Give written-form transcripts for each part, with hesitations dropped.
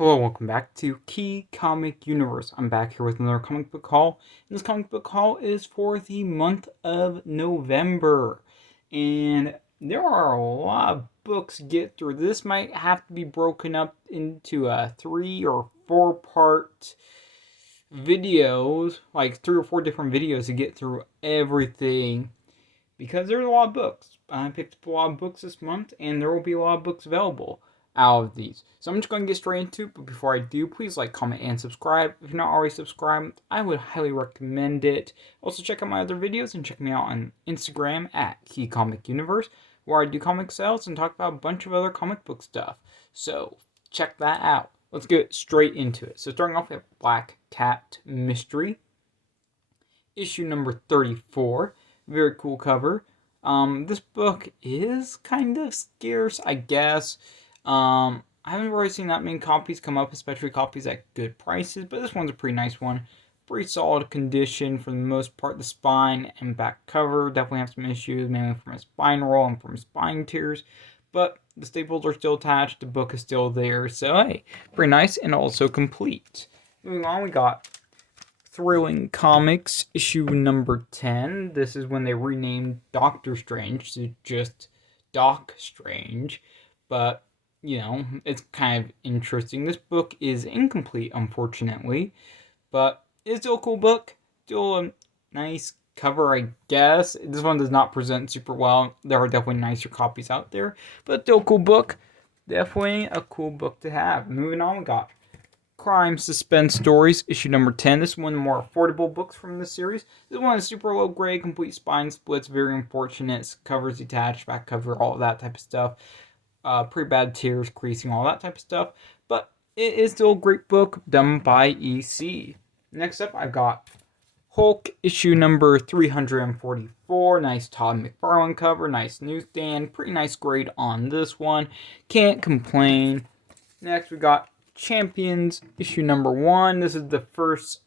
Hello, welcome back to Key Comic Universe. I'm back here with another comic book haul. And this comic book haul is for the month of November. And there are a lot of books to get through. This might have to be broken up into a 3 or 4 part videos, like 3 or 4 different videos to get through everything. Because there's a lot of books. I picked up a lot of books this month, and there will be a lot of books available out of these. So I'm just going to get straight into it, but before I do, please like, comment, and subscribe. If you're not already subscribed, I would highly recommend it. Also, check out my other videos and check me out on Instagram at Key Comic Universe, where I do comic sales and talk about a bunch of other comic book stuff. So check that out. Let's get straight into it. So starting off with Black Cat Mystery, issue number 34. Very cool cover. This book is kind of scarce, I guess. I haven't really seen that many copies come up, especially copies at good prices, but this one's a pretty nice one. Pretty solid condition for the most part. The spine and back cover definitely have some issues, mainly from a spine roll and from spine tears, but the staples are still attached, the book is still there, so hey, pretty nice and also complete. Moving on, we got Thrilling Comics, issue number 10. This is when they renamed Doctor Strange to just Doc Strange, but you know, it's kind of interesting. This book is incomplete, unfortunately, but it's still a cool book. Still a nice cover, I guess. This one does not present super well. There are definitely nicer copies out there, but still a cool book. Definitely a cool book to have. Moving on, we got Crime Suspense Stories, issue number 10. This is one of the more affordable books from this series. This one is super low grade, complete spine splits, very unfortunate. Covers detached, back cover, all of that type of stuff. Pretty bad tears, creasing, all that type of stuff. But it is still a great book done by EC. Next up, I've got Hulk, issue number 344. Nice Todd McFarlane cover, nice newsstand, pretty nice grade on this one. Can't complain. Next, we got Champions, issue number 1. This is the first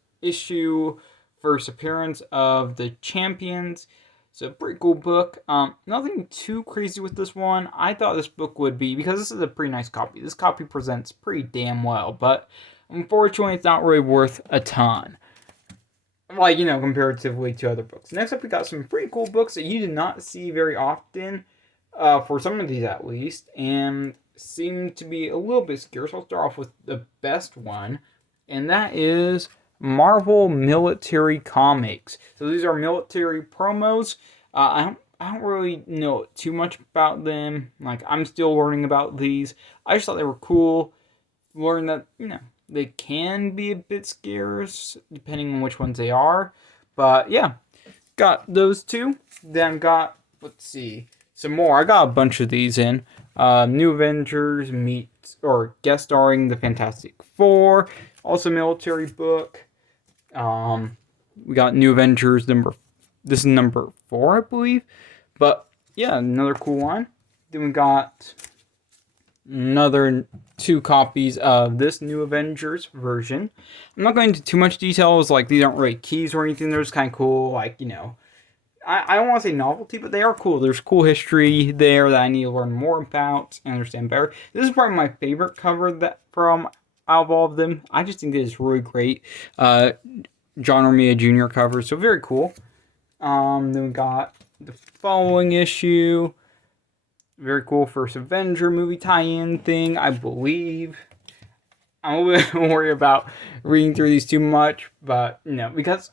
appearance of the Champions. So, pretty cool book. Nothing too crazy with this one. I thought this book would be, because this is a pretty nice copy. This copy presents pretty damn well, but unfortunately, it's not really worth a ton. Like, you know, comparatively to other books. Next up, we got some pretty cool books that you did not see very often, for some of these at least, and seem to be a little bit scarce. I'll start off with the best one, and that is Marvel Military Comics. So these are military promos. I don't really know too much about them. Like, I'm still learning about these. I just thought they were cool. Learned that, you know, they can be a bit scarce depending on which ones they are. But yeah, got those two. Then got, let's see, some more. I got a bunch of these in. New Avengers guest starring the Fantastic Four. Also military book. We got New Avengers this is number 4, I believe. But yeah, another cool one. Then we got another 2 copies of this New Avengers version. I'm not going into too much details, like these aren't really keys or anything. They're just kind of cool, like, you know. I don't want to say novelty, but they are cool. There's cool history there that I need to learn more about and understand better. This is probably my favorite cover out of all of them. I just think it is really great. John Romita Jr. cover, so very cool. Then we got the following issue. Very cool first Avenger movie tie-in thing, I believe. I'm a little bit worried about reading through these too much, but, you know, because,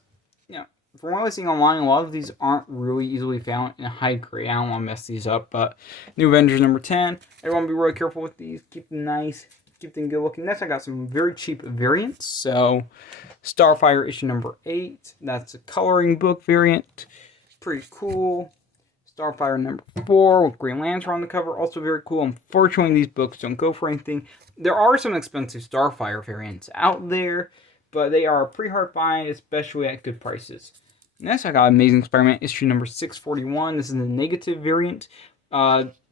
you know, from what I've seen online, a lot of these aren't really easily found in high grade. I don't want to mess these up, but New Avengers number 10. Everyone be really careful with these. Keep them nice. Keep them good looking. Next, I got some very cheap variants. So, Starfire issue number 8. That's a coloring book variant. Pretty cool. Starfire number 4 with Green Lantern on the cover. Also very cool. Unfortunately, these books don't go for anything. There are some expensive Starfire variants out there, but they are pretty hard to find, especially at good prices. Next, I got Amazing Spider-Man issue number 641. This is the negative variant.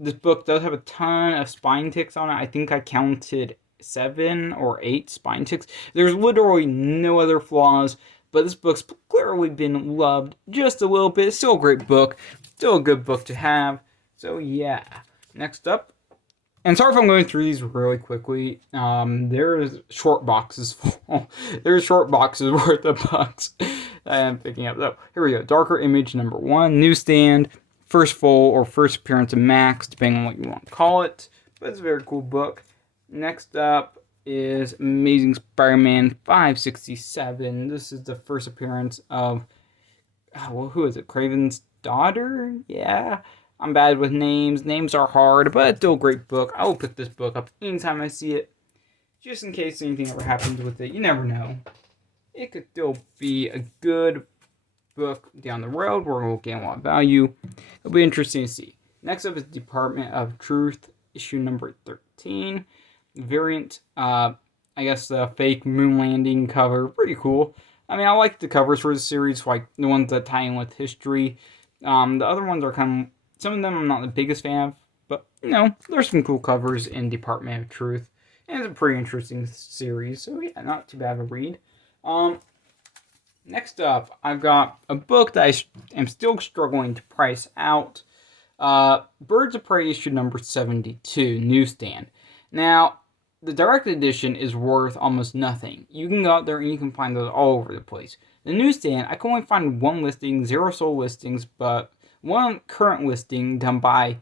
This book does have a ton of spine ticks on it. I think I counted 7 or 8 spine ticks. There's literally no other flaws, but this book's clearly been loved just a little bit. It's still a great book. Still a good book to have. So yeah. Next up, And sorry if I'm going through these really quickly. There's short boxes full. There's short boxes worth of books I am picking up. So here we go. Darker Image #1, newsstand, first full or first appearance of Max, depending on what you want to call it. But it's a very cool book. Next up is Amazing Spider-Man 567. This is the first appearance of, who is it? Craven's daughter? Yeah. I'm bad with names. Names are hard, but it's still a great book. I will pick this book up anytime I see it, just in case anything ever happens with it. You never know. It could still be a good book down the road where it will gain a lot of value. It'll be interesting to see. Next up is Department of Truth, issue number 13. Variant, I guess the fake moon landing cover. Pretty cool. I mean, I like the covers for the series, like the ones that tie in with history. The other ones are kind of, some of them I'm not the biggest fan of, but, there's some cool covers in Department of Truth. And it's a pretty interesting series, so yeah, not too bad of a read. Next up, I've got a book that I am still struggling to price out. Birds of Prey issue number 72, newsstand. Now, the direct edition is worth almost nothing. You can go out there and you can find those all over the place. The newsstand, I can only find one listing, 0 sold listings, but one current listing done by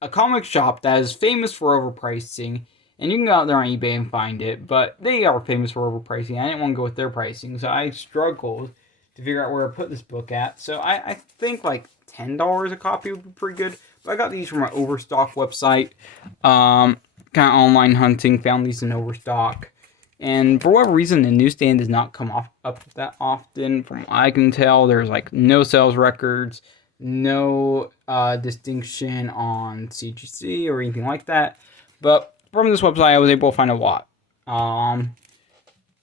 a comic shop that is famous for overpricing, and you can go out there on eBay and find it, but they are famous for overpricing. I didn't want to go with their pricing, so I struggled to figure out where to put this book at. So I think like $10 a copy would be pretty good, but I got these from an Overstock website. Kind of online hunting, found these in Overstock. And for whatever reason, the newsstand does not come up that often. From what I can tell, there's like no sales records, no distinction on CGC or anything like that. But from this website, I was able to find a lot.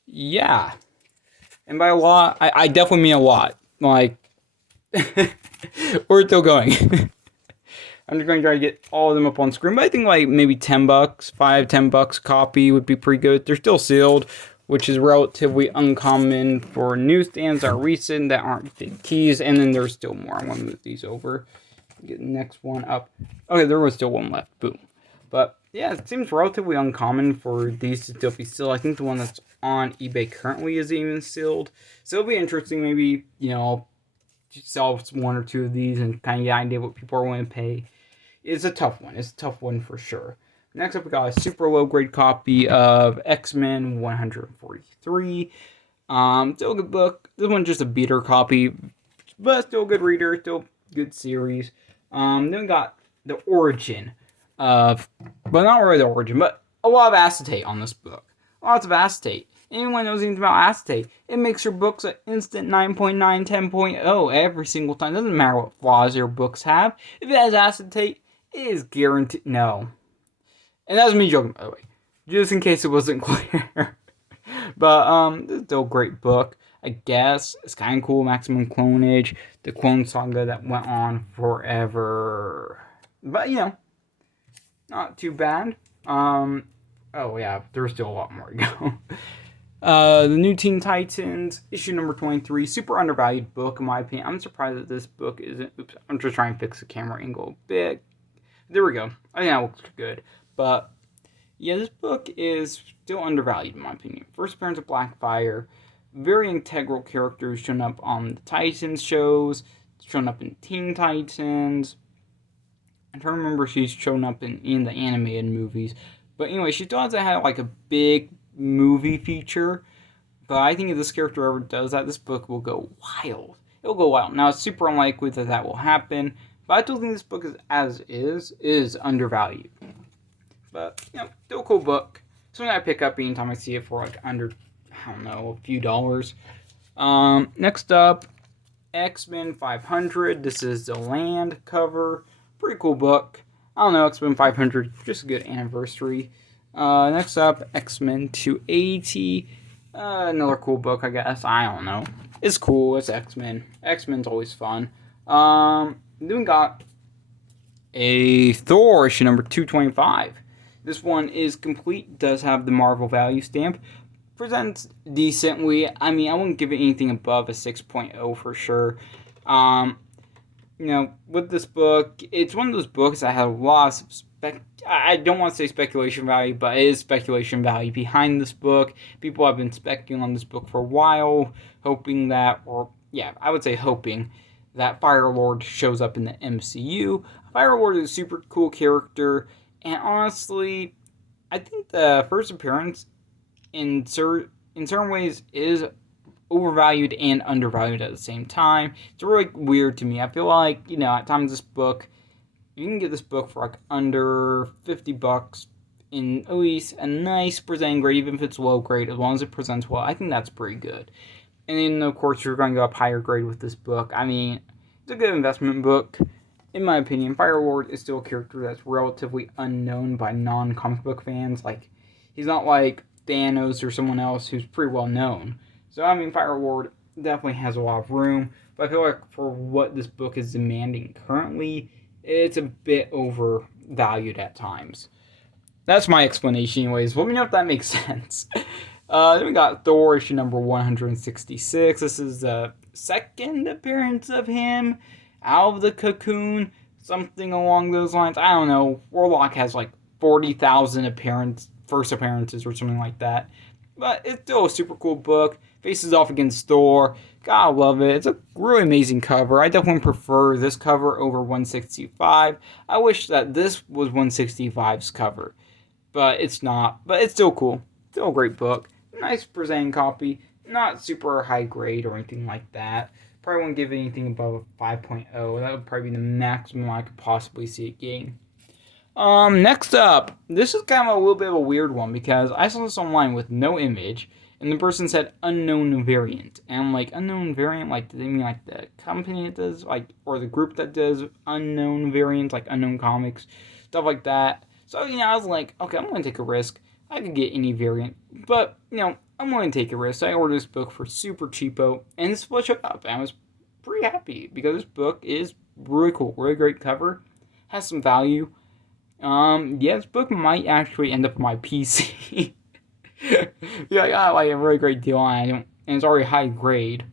Yeah. And by a lot, I definitely mean a lot. Like, we're still going. I'm just going to try to get all of them up on screen. But I think like maybe $10, $5-10 a copy would be pretty good. They're still sealed, which is relatively uncommon for newsstands that are recent, that aren't big keys. And then there's still more. I'm going to move these over. Get the next one up. Okay, there was still one left. Boom. But yeah, it seems relatively uncommon for these to still be sealed. I think the one that's on eBay currently is even sealed. So it'll be interesting. Maybe, sell one or two of these and kind of get an idea what people are willing to pay. It's a tough one. It's a tough one for sure. Next up, we got a super low grade copy of X-Men 143. Still a good book. This one's just a beater copy, but still a good reader. Still good series. Then we got the origin of, but not really the origin, but a lot of acetate on this book. Lots of acetate. Anyone knows anything about acetate, it makes your books an instant 9.9, 10.0 every single time. Doesn't matter what flaws your books have. If it has acetate, it is guaranteed. No. And that's me joking, by the way. Just in case it wasn't clear. But, it's still a great book, I guess. It's kind of cool. Maximum Clonage. The Clone Saga that went on forever. But, not too bad. Oh, yeah. There's still a lot more to go. The New Teen Titans, issue number 23. Super undervalued book, in my opinion. I'm surprised that this book isn't... Oops, I'm just trying to fix the camera angle a bit. There we go. I think that looks good. But, yeah, this book is still undervalued, in my opinion. First appearance of Blackfire. Very integral characters shown up on the Titans shows. Shown up in Teen Titans. I'm trying to remember if she's shown up in the animated movies. But anyway, she still hasn't had like a big movie feature. But I think if this character ever does that, this book will go wild. It'll go wild. Now, it's super unlikely that will happen. But I still think this book is undervalued. But, still a cool book. Something I pick up anytime I see it for like under, I don't know, a few dollars. Next up, X-Men 500. This is the Land cover. Pretty cool book. I don't know, X-Men 500, just a good anniversary. Next up, X-Men 280. Another cool book, I guess. I don't know. It's cool. It's X-Men. X-Men's always fun. Then we got a Thor issue number 225. This one is complete. Does have the Marvel value stamp. Presents decently. I mean, I wouldn't give it anything above a 6.0 for sure. With this book, it's one of those books that has a lot of I don't want to say speculation value, but it is speculation value behind this book. People have been speculating on this book for a while, hoping that, I would say hoping that Firelord shows up in the MCU. Firelord is a super cool character, and honestly, I think the first appearance in certain ways is overvalued and undervalued at the same time. It's really weird to me. I feel like, at times this book, you can get this book for like under $50 in at least a nice presenting grade, even if it's low grade, as long as it presents well. I think that's pretty good. And then, of course, you're going to go up higher grade with this book. I mean, it's a good investment book. In my opinion, Firelord is still a character that's relatively unknown by non-comic book fans. Like, he's not like Thanos or someone else who's pretty well known. So, I mean, Firelord definitely has a lot of room. But I feel like for what this book is demanding currently, it's a bit overvalued at times. That's my explanation anyways. Let me know if that makes sense. Then we got Thor, issue number 166. This is the second appearance of him out of the cocoon. Something along those lines. I don't know. Warlock has like 40,000 first appearances or something like that. But it's still a super cool book. Faces off against Thor. Gotta love it. It's a really amazing cover. I definitely prefer this cover over 165. I wish that this was 165's cover. But it's not. But it's still cool. Still a great book. Nice presenting copy. Not super high grade or anything like that. Probably won't give anything above a 5.0. That would probably be the maximum I could possibly see it getting. Next up, this is kind of a little bit of a weird one because I saw this online with no image, and the person said unknown variant, and I'm like, unknown variant, like, do they mean like the company that does, like, or the group that does unknown variants, like Unknown Comics, stuff like that. So, I was like, okay, I'm going to take a risk. I could get any variant, but, I'm going to take a risk. I ordered this book for super cheapo, and this book showed up, and I was pretty happy because this book is really cool, really great cover, has some value. This book might actually end up on my PC. I got like a really great deal on it, and it's already high grade.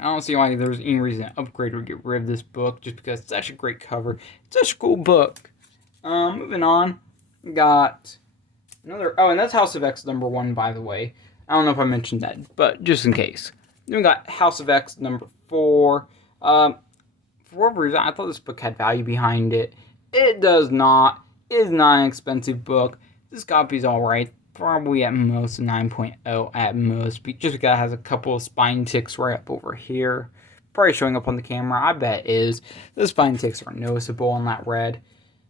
I don't see why there's any reason to upgrade or get rid of this book just because it's such a great cover. It's such a cool book. Moving on, we got another. Oh, and that's House of X number 1, by the way. I don't know if I mentioned that, but just in case. Then we got House of X number 4. For whatever reason, I thought this book had value behind it. It does not. It is not an expensive book. This copy's alright. Probably at most a 9.0 at most. Just because it has a couple of spine ticks right up over here. Probably showing up on the camera. I bet it is. The spine ticks are noticeable on that red.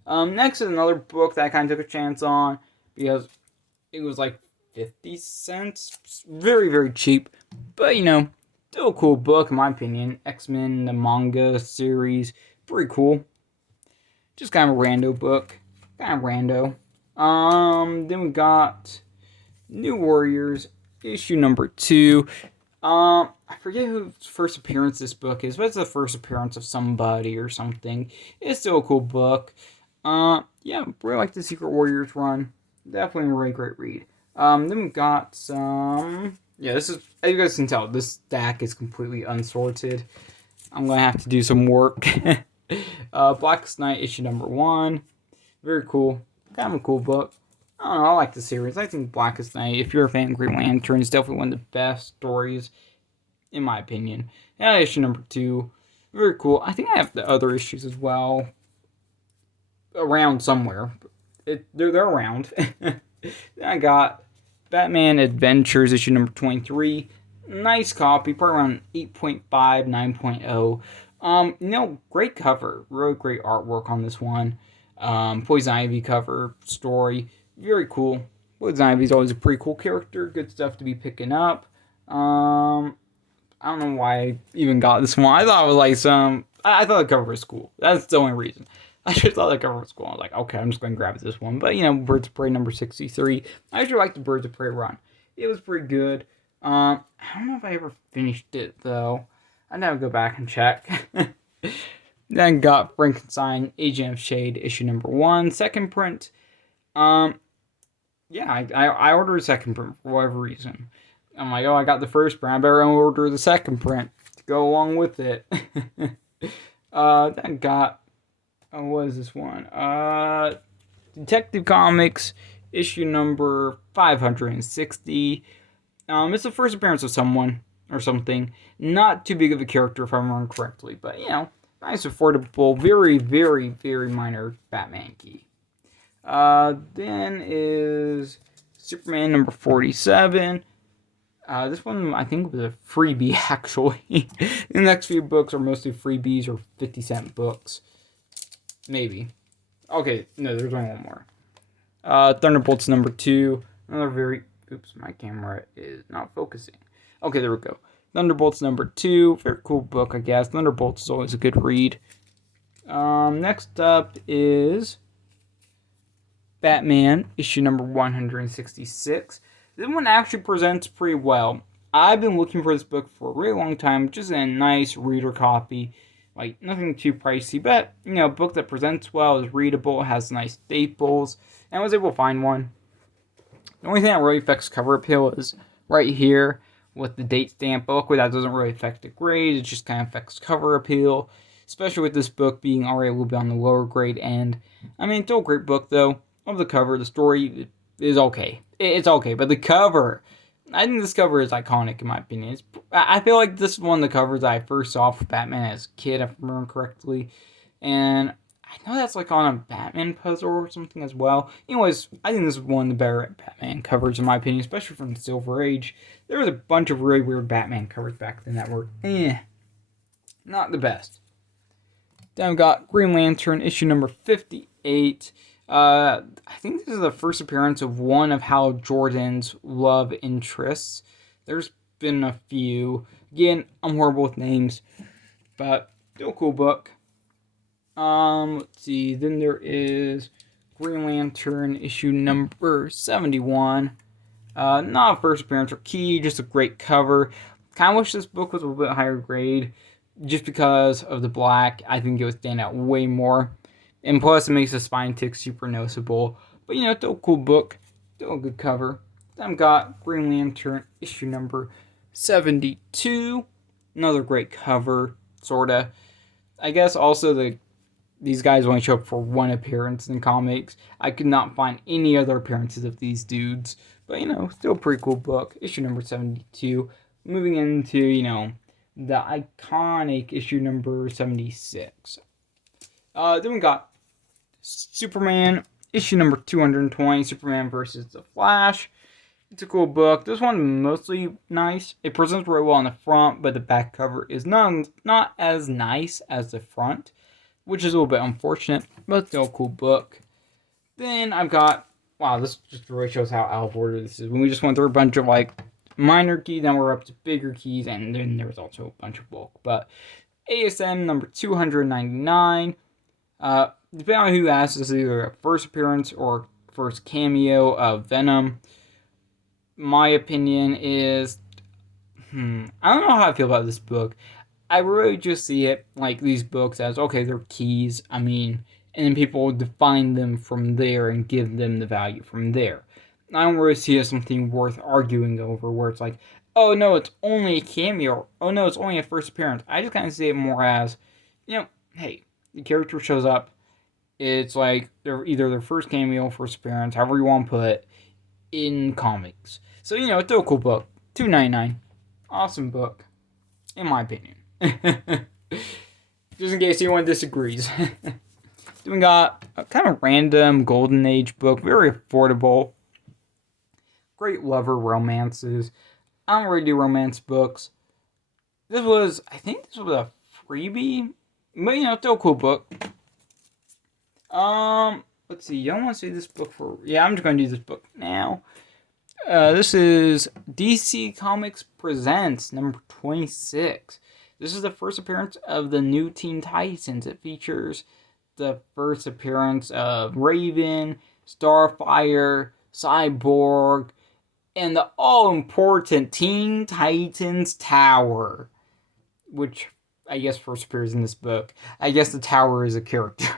Next is another book that I kind of took a chance on. Because it was like 50 cents. Very, very cheap. But, still a cool book in my opinion. X-Men, the manga series. Pretty cool. Just kind of a rando book. Kind of rando. Then we got New Warriors, issue number 2. I forget whose first appearance this book is, but it's the first appearance of somebody or something. It's still a cool book. Really like the Secret Warriors run. Definitely a really great read. Then we got some... this is, as you guys can tell, this stack is completely unsorted. I'm going to have to do some work. Blackest Night, issue number 1. Very cool. Kind of a cool book. I don't know, I like the series. I think Blackest Night, if you're a fan of Green Lantern, is definitely one of the best stories, in my opinion. Issue number 2. Very cool. I think I have the other issues as well. Around somewhere. They're around. Then I got Batman Adventures, issue number 23. Nice copy, probably around 8.5, 9.0. Great cover. Really great artwork on this one. Poison Ivy cover story. Very cool. Poison Ivy's always a pretty cool character. Good stuff to be picking up. I don't know why I even got this one. I thought it was like I thought the cover was cool. That's the only reason. I just thought the cover was cool. I was like, okay, I'm just going to grab this one. But, Birds of Prey number 63. I actually liked the Birds of Prey run. It was pretty good. I don't know if I ever finished it, though. I'd have to go back and check. Then got Frankenstein, Agent of Shade, issue number 1. Second print. I ordered a second print for whatever reason. I'm like, I got the first print. I better order the second print to go along with it. Then got... what is this one? Detective Comics, issue number 560. It's the first appearance of someone or something. Not too big of a character, if I remember correctly, but nice, affordable, very, very, very minor Batman key. Then is Superman number 47. This one, I think, was a freebie, actually. The next few books are mostly freebies or 50-cent books. Maybe. Okay, no, there's only one more. Thunderbolts number 2. Another very... Oops, my camera is not focusing. Okay, there we go. Thunderbolts number 2. Very cool book, I guess. Thunderbolts is always a good read. Next up is Batman, issue number 166. This one actually presents pretty well. I've been looking for this book for a really long time, just a nice reader copy. Like, nothing too pricey, but, a book that presents well, is readable, has nice staples, and I was able to find one. The only thing that really affects cover appeal is right here with the date stamp. But luckily, that doesn't really affect the grade, it just kind of affects cover appeal, especially with this book being already a little bit on the lower grade end. I mean, it's still a great book, though. Love the cover, the story is okay. It's okay, but the cover... I think this cover is iconic, in my opinion. I feel like this is one of the covers I first saw for Batman as a kid, if I remember correctly. And I know that's like on a Batman puzzle or something as well. Anyways, I think this is one of the better Batman covers, in my opinion, especially from the Silver Age. There was a bunch of really weird Batman covers back then that were, not the best. Then we got Green Lantern, issue number 58. I think this is the first appearance of one of Hal Jordan's love interests. There's been a few. Again, I'm horrible with names, but still a cool book. Let's see. Then there is Green Lantern, issue number 71. Not a first appearance or key, just a great cover. Kind of wish this book was a little bit higher grade, just because of the black. I think it would stand out way more. And plus, it makes the spine tick super noticeable. But, still a cool book. Still a good cover. Then I've got Green Lantern, issue number 72. Another great cover, sorta. I guess also these guys only show up for one appearance in comics. I could not find any other appearances of these dudes. But, still a pretty cool book. Issue number 72. Moving into, the iconic issue number 76. Then we got Superman, issue number 220, Superman versus the Flash. It's a cool book. This one mostly nice. It presents very well on the front, but the back cover is not as nice as the front, which is a little bit unfortunate, but still a cool book. Then I've got, wow, this just really shows how out of order this is. When we just went through a bunch of minor keys, then we're up to bigger keys, and then there's also a bunch of bulk. But ASM number 299. Depending on who asks, this is either a first appearance or first cameo of Venom. My opinion is, I don't know how I feel about this book. I really just see it like these books as, okay, they're keys, and then people define them from there and give them the value from there. I don't really see it as something worth arguing over, where it's like, oh no, it's only a cameo, oh no, it's only a first appearance. I just kind of see it more as, hey, the character shows up, it's like they're either their first cameo, first appearance, however you want to put it, in comics. So, it's still a cool book. $2.99. Awesome book, in my opinion. Just in case anyone disagrees. Then we got a kind of random Golden Age book, very affordable. Great lover romances. I don't really do romance books. I think this was a freebie, but still a cool book. Let's see, y'all want to see this book I'm just going to do this book now. This is DC Comics Presents number 26. This is the first appearance of the new Teen Titans. It features the first appearance of Raven, Starfire, Cyborg, and the all-important Teen Titans Tower, which I guess first appears in this book. I guess the Tower is a character.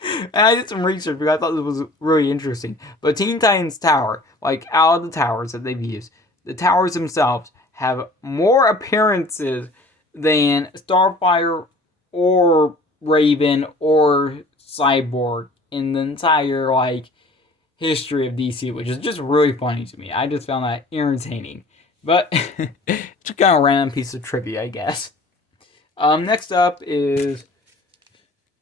And I did some research because I thought this was really interesting. But Teen Titans Tower, out of the towers that they've used, the towers themselves have more appearances than Starfire or Raven or Cyborg in the entire, like, history of DC, which is just really funny to me. I just found that entertaining. But, just kind of a random piece of trivia, I guess. Next up is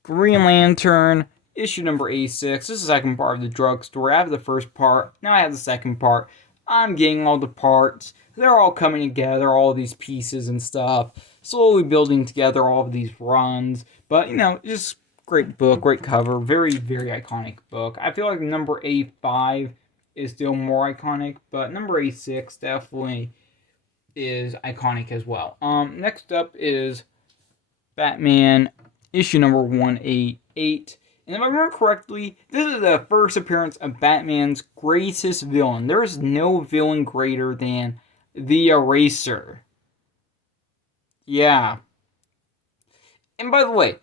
Green Lantern, issue number 86. This is the second part of the drugstore. I have the first part, now I have the second part. I'm getting all the parts. They're all coming together, all these pieces and stuff. Slowly building together all of these runs. But, just great book, great cover. Very, very iconic book. I feel like number 85 is still more iconic, but number 86 definitely is iconic as well. Next up is Batman, issue number 188. And if I remember correctly, this is the first appearance of Batman's greatest villain. There is no villain greater than the Eraser. Yeah. And by the way,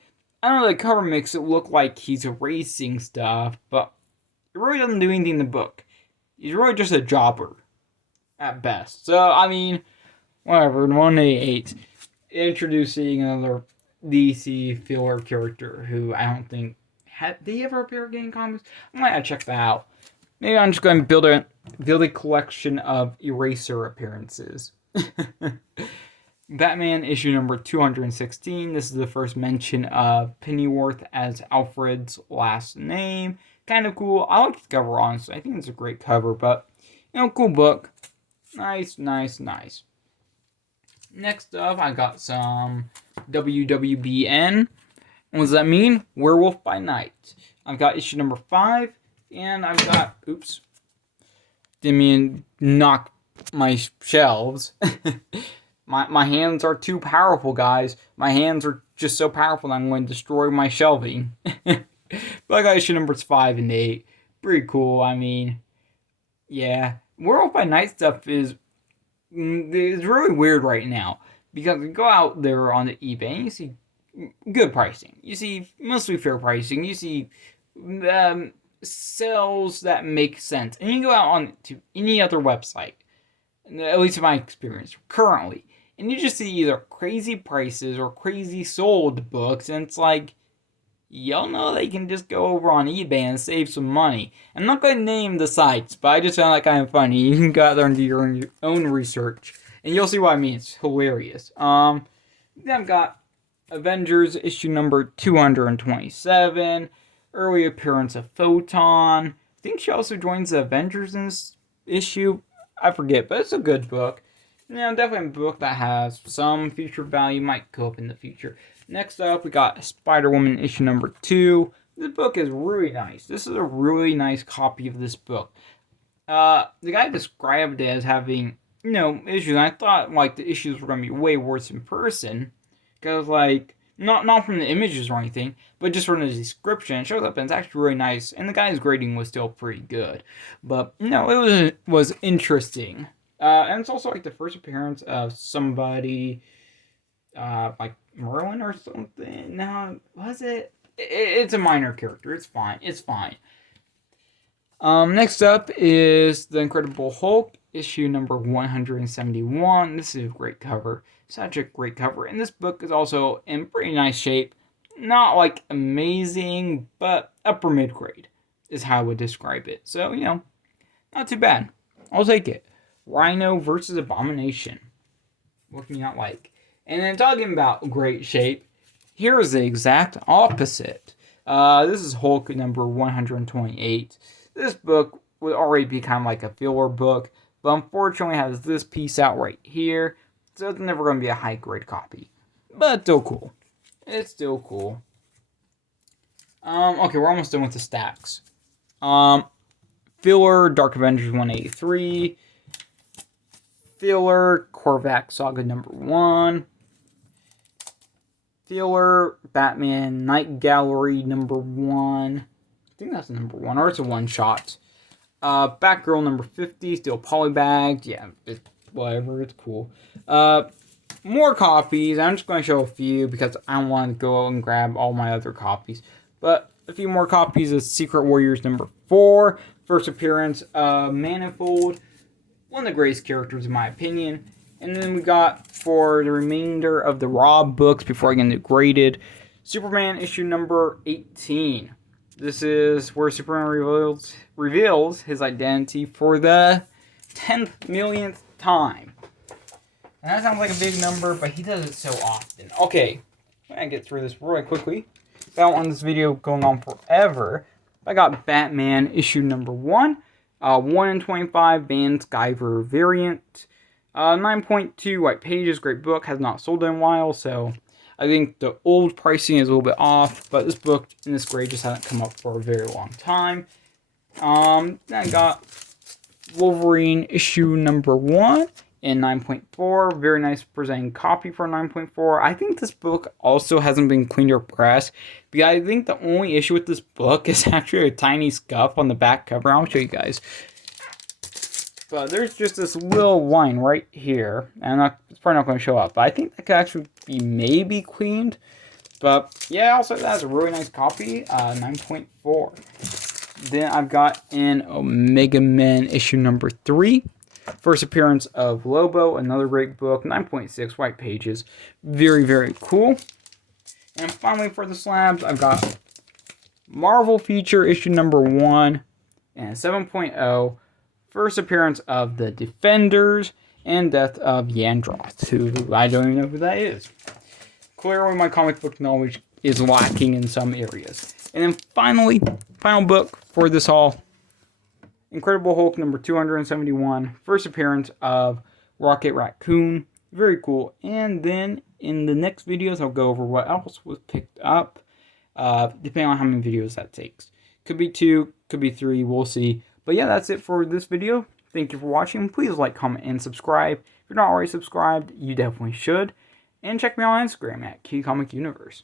I know the cover makes it look like he's erasing stuff, but it really doesn't do anything in the book. He's really just a jobber, at best. So, whatever, 188. Introducing another DC filler character who I don't think did he ever appear again in comics? I might have to check that out. Maybe I'm just going to build a collection of Eraser appearances. Batman issue number 216. This is the first mention of Pennyworth as Alfred's last name. Kind of cool. I like the cover, honestly. I think it's a great cover, but cool book. Nice. Next up, I got some WWBN. What does that mean? Werewolf by Night. I've got issue number 5, and I've got, didn't mean knock my shelves. my hands are too powerful, guys. My hands are just so powerful that I'm going to destroy my shelving. But I got issue numbers 5 and 8. Pretty cool. Yeah. Werewolf by Night stuff is really weird right now. Because you go out there on the eBay and you see good pricing. You see mostly fair pricing. You see sales that make sense. And you go out on to any other website, at least in my experience, currently, and you just see either crazy prices or crazy sold books, and it's like, y'all know they can just go over on eBay and save some money. I'm not going to name the sites, but I just found that kind of funny. You can go out there and do your own research, and you'll see what I mean. It's hilarious. Then I've got Avengers issue number 227. Early appearance of Photon. I think she also joins the Avengers in this issue. I forget, but it's a good book. Definitely a book that has some future value. Might go up in the future. Next up, we got Spider-Woman issue number 2. This book is really nice. This is a really nice copy of this book. The guy described it as having, issues. I thought, the issues were going to be way worse in person. Because, not from the images or anything, but just from the description, it shows up and it's actually really nice. And the guy's grading was still pretty good. But, it was interesting. And it's also, the first appearance of somebody, Merlin or something. No, was it? It's a minor character. It's fine. Next up is The Incredible Hulk, issue number 171. This is a great cover. Such a great cover. And this book is also in pretty nice shape. Not, amazing, but upper mid-grade is how I would describe it. So, not too bad. I'll take it. Rhino versus Abomination. What can you not like? And then talking about great shape, here is the exact opposite. This is Hulk number 128. This book would already be kind of like a filler book, but unfortunately has this piece out right here, so it's never going to be a high-grade copy. But it's still cool. Okay, we're almost done with the stacks. Filler, Dark Avengers 183. Filler, Korvac Saga number 1. Filler, Batman Night Gallery number 1. I think that's number 1, or it's a one-shot. Batgirl number 50, still polybagged. Yeah, whatever, it's cool. More copies. I'm just going to show a few because I don't want to go and grab all my other copies. But a few more copies of Secret Warriors number 4. First appearance of Manifold. One of the greatest characters in my opinion. And then we got, for the remainder of the Rob books before I get into graded, Superman issue number 18. This is where Superman reveals his identity for the 10th millionth time. And that sounds like a big number, but he does it so often. Okay, I'm gonna get through this really quickly. I don't want this video going on forever. I got Batman issue number 1. 1 in 25 Van Sciver variant. 9.2 white pages, great book, has not sold in a while, so I think the old pricing is a little bit off, but this book in this grade just hasn't come up for a very long time. Then I got Wolverine issue number 1 in 9.4, very nice presenting copy for 9.4. I think this book also hasn't been cleaned or pressed, because I think the only issue with this book is actually a tiny scuff on the back cover. I'll show you guys. But there's just this little line right here, and it's probably not going to show up, but I think that could actually be maybe cleaned. But yeah, also that's a really nice copy, 9.4. Then I've got in Omega Men issue number 3. First appearance of Lobo, another great book, 9.6 white pages. Very, very cool. And finally for the slabs, I've got Marvel Feature issue number 1 and 7.0. First appearance of the Defenders and death of Yandroth, who I don't even know who that is. Clearly my comic book knowledge is lacking in some areas. And then finally, final book for this haul, Incredible Hulk number 271. First appearance of Rocket Raccoon. Very cool. And then in the next videos, I'll go over what else was picked up, depending on how many videos that takes. Could be 2, could be 3, we'll see. But yeah, that's it for this video. Thank you for watching. Please like, comment, and subscribe. If you're not already subscribed, you definitely should. And check me out on Instagram at KeyComicUniverse.